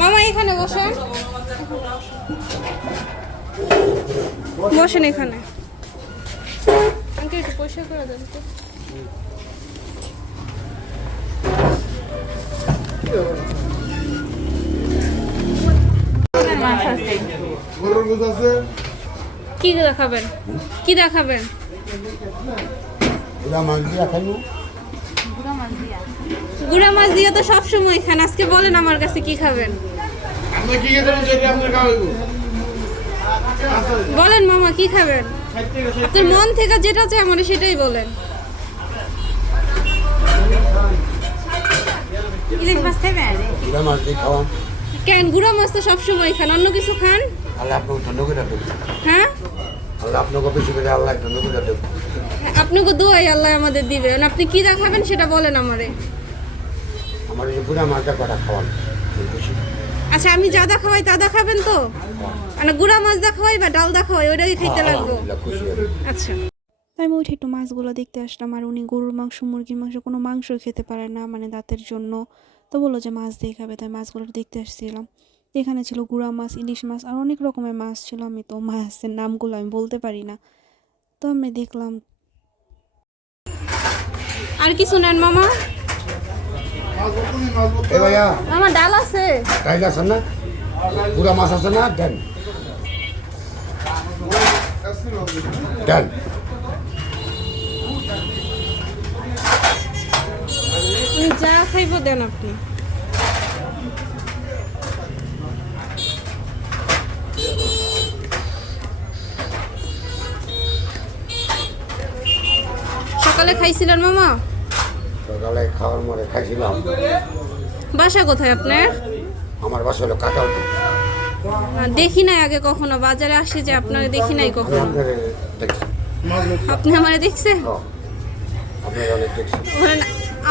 মামা এখানে বসেন, বসেন এখানে। আঙ্কেল একটু পরিষ্কার করে দেন তো। কি দেখাবেন, কি দেখাবেন? গুড়া মাছ দিয়ে তো সবসময় খান, আজকে বলেন আমার কাছে কি খাবেন? বলেন মামা কি খাবেন? আপনার মন থেকে যেটা চাই আমার সেটাই বলেন। ইলিশ মাছ খাবেন? কেন গুড়া মাছ তো সবসময় খান, অন্য কিছু খান? হ্যাঁ আপনাকে দোয়াই আল্লাহ আমাদের দিবে। আপনি কি দেখাবেন সেটা বলেন আমারে। আচ্ছা আমি যা দেখাই তা দেখাবেন তো? মানে গুড়া মাছ দেখাই বা ডাল দেখাই ওইটাই খাইতে লাগবো। আচ্ছা আমি উঠে একটু মাছগুলো দেখতে আসলাম, আর উনি গরুর মাংস মুরগির মাংস কোনো মাংস খেতে পারে না, মানে দাঁতের জন্য। তো বললো যে মাছ দিয়ে খাবে, তাই মাছগুলো দেখতে আসছিলাম। এখানে ছিল গুড়া মাছ, ইলিশ মাছ আর অনেক রকমের মাছ ছিল। আমি তো মাছের নামগুলো আমি বলতে পারি না, তো আমি দেখলাম। আর কিছু নেন মামা? আমার ডাল আছে, ডাল আছে না, গুড়া মাছ আছে না, দেন দেন। যা খাইব দেন আপনি। সকালে খাইছিলেন মামা? সকালে খাওয়ার মরে খাইছিলাম। বাসা কোথায় আপনার? আমার বাসা হলো কাটাউটি। দেখি নাই আগে কখনো, বাজারে আসে যে আপনাকে দেখি নাই কখনো। আপনি আমারে দেখছেন?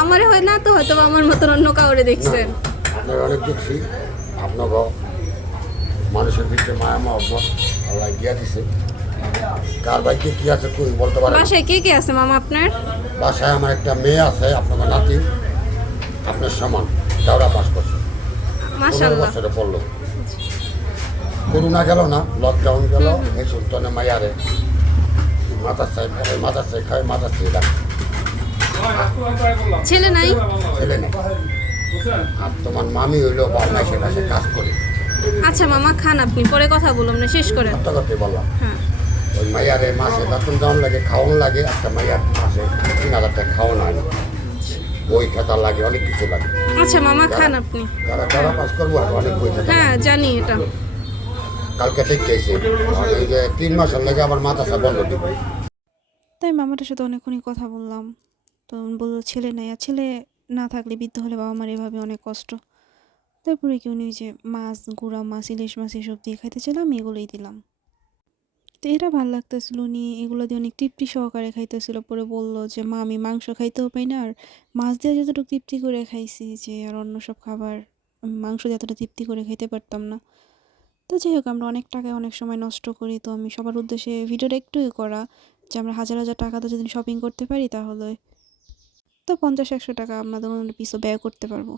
আমারে হয় না তো, হয়তো আমার মতন অন্য কাউরে দেখছেন। আপনার অনেক দেখছি। আপনাকে মানুষের ভিতরে মায়া মহব্বত আল্লাহ গিয়া দিছে। কার বাইকে কি আছে কই বলতে পারেন? বাসায় কে কে আছে মামা আপনার? বাসায় আমার একটা মেয়ে আছে, আপনার নাতি আপনার সমান, দাওরা পাস করছে, মাশাআল্লাহ। বছরে পড়লো। করোনা গেল না, লকডাউন গেল, এই সুলতানে মায়ারে মাথার চাই খায়, মাথার চাই রাখ। ছেলে নাই? ছেলে নেই। আর তোমার মামি হইলো বাংলাদেশে পাশে কাজ করে। আচ্ছা মামা খান, আপনি পরে কথা বললাম না, শেষ করেন। কথা করতে বললাম। হ্যাঁ ওই মাইয়ারে মাসে বেতন দেওয়ান লাগে, খাওয়ান লাগে। একটা মাইয়ার মাসে 3,000 টাকা খাওয়ানো হয়, বই খাতা লাগে, অনেক কিছু লাগে। আচ্ছা মামা খান আপনি। যারা পাস করবো আর অনেক বই খাতা। হ্যাঁ জানি এটা। কালকে ঠিক গেছে, এই যে 3 মাসের লাগে আমার মাথাটা বন্ধ দিবে। তাই মামাটার সাথে অনেকক্ষণই কথা বললাম। তো বললো ছেলে নাই, আর ছেলে না থাকলে বৃদ্ধ হলে বাবা মার এভাবে অনেক কষ্ট। তারপরে কি উনি যে মাছ, গুড়া মাছ, ইলিশ মাছ এসব দিয়ে খাইতে ছিলাম, আমি এগুলোই দিলাম। তো এটা ভালো লাগতেছিল, উনি এগুলো দিয়ে অনেক তৃপ্তি সহকারে খাইতেছিল। পরে বললো যে মা আমি মাংস খাইতেও পাই না, আর মাছ দিয়ে যতটুকু তৃপ্তি করে খাইছি, যে আর অন্য সব খাবার মাংস দিয়ে এতটা তৃপ্তি করে খাইতে পারতাম না। তো যাই হোক আমরা অনেক টাকায় অনেক সময় নষ্ট করি। তো আমি সবার উদ্দেশ্যে ভিডিওটা একটুই করা যে আমরা হাজার হাজার টাকা তো যদি শপিং করতে পারি তাহলে তো 50-100 টাকা আমাদের পিছু ব্যয় করতে পারবো।